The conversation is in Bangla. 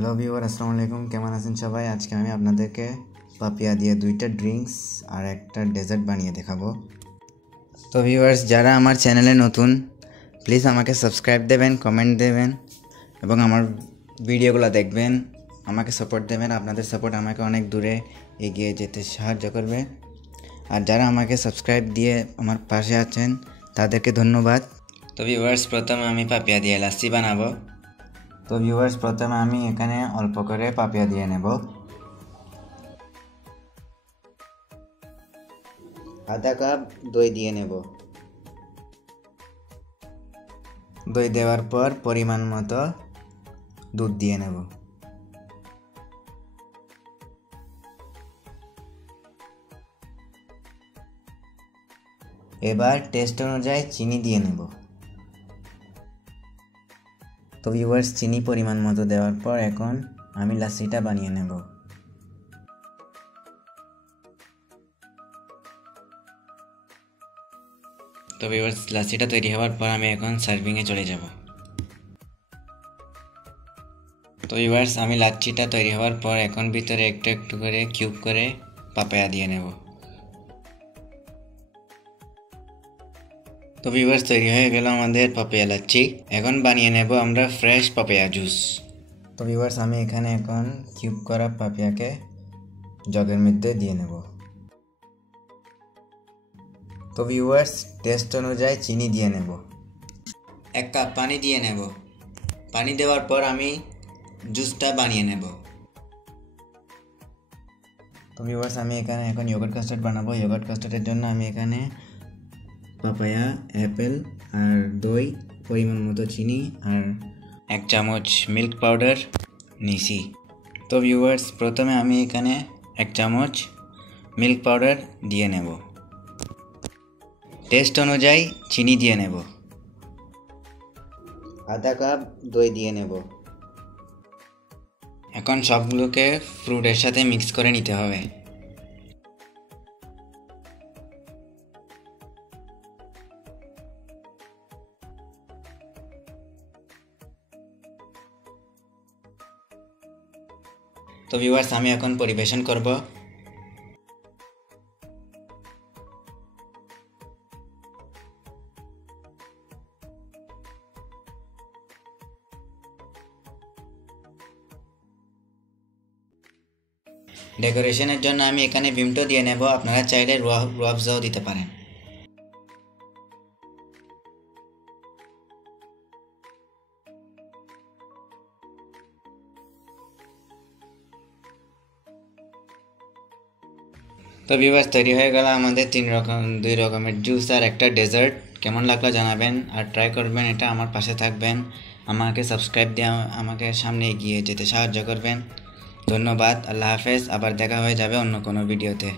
হ্যালো ভিউয়ার, আসসালামু আলাইকুম। কেমন আছেন সবাই? আজকে আমি আপনাদেরকে পাপিয়া দিয়ে দুইটা ড্রিঙ্কস আর একটা ডেজার্ট বানিয়ে দেখাবো। তো ভিউয়ার্স, যারা আমার চ্যানেলে নতুন, প্লিজ আমাকে সাবস্ক্রাইব দেবেন, কমেন্ট দেবেন এবং আমার ভিডিওগুলো দেখবেন, আমাকে সাপোর্ট দেবেন। আপনাদের সাপোর্ট আমাকে অনেক দূরে এগিয়ে যেতে সাহায্য করবে। আর যারা আমাকে সাবস্ক্রাইব দিয়ে আমার পাশে আছেন তাদেরকে ধন্যবাদ। তো ভিউয়ার্স, প্রথমে আমি পাপিয়া দিয়ে লাচ্ছি বানাবো। তো ভিউয়ার্স, প্রথমে আমি এখানে অল্প করে পাপিয়া দিয়ে নেব। আধা কাপ দই দিয়ে নেব। দই দেওয়ার পর পরিমাণ মতো দুধ দিয়ে নেব। এবার টেস্ট অনুযায়ী চিনি দিয়ে নেব। তো ভিউয়ার্স, চিনি পরিমাণ মতো দেওয়ার পর এখন আমি লাচ্ছিটা বানিয়ে নেব। তো ভিউয়ার্স, লাচ্ছিটা তৈরি হওয়ার পর আমি এখন সার্ভিংয়ে চলে যাব। তো ভিউয়ার্স, আমি লাচ্ছিটা তৈরি হওয়ার পর এখন ভিতরে একটু একটু করে কিউব করে পাপায়া দিয়ে নেব। তো ভিউয়ার্স, তৈরি হয়ে গেল আমাদের পাপায়া লাচ্ছি। এখন বানিয়ে নেব আমরা ফ্রেশ পাপায়া জুস। তো ভিউয়ার্স, আমি এখানে এখন কিউব করা পাপিয়াকে জগের মধ্যে দিয়ে নেব। তো ভিউয়ার্স, টেস্ট অনুযায়ী চিনি দিয়ে নেব। 1 কাপ পানি দিয়ে নেব। পানি দেওয়ার পর আমি জুসটা বানিয়ে নেব। তো ভিউয়ার্স, আমি এখানে এখন ইয়োগার্ট কাস্টার্ড বানাবো। ইয়োগার্ট কাস্টার্ডের জন্য আমি এখানে পাপায়া, অ্যাপেল আর দই, পরিমাণ মতো চিনি আর 1 চামচ মিল্ক পাউডার নিছি। তো ভিউয়ার্স, প্রথমে আমি এখানে 1 চামচ মিল্ক পাউডার দিয়ে নেব। টেস্ট অনুযায়ী চিনি দিয়ে নেব। আধা কাপ দই দিয়ে নেব। এখন সবগুলোকে ফ্রুটের সাথে মিক্স করে নিতে হবে। তো ভিউয়ার্স, আমি এখন পরিবেশন করব। ডেকোরেশনের জন্য আমি এখানে ভিমটো দিয়ে নেব। আপনারা চাইলে রুয়াবজাও দিতে পারেন। তো ভিউয়ার্স, তৈরি হয়ে গেল আমাদের 2 রকমের জুস আর একটা ডেজার্ট। কেমন লাগলো জানাবেন আর ট্রাই করবেন। এটা আমার পাশে থাকবেন, আমাকে সাবস্ক্রাইব দিয়ে আমাকে সামনে এগিয়ে যেতে সাহায্য করবেন। ধন্যবাদ। আল্লাহ হাফেজ। আবার দেখা হয়ে যাবে অন্য কোনো ভিডিওতে।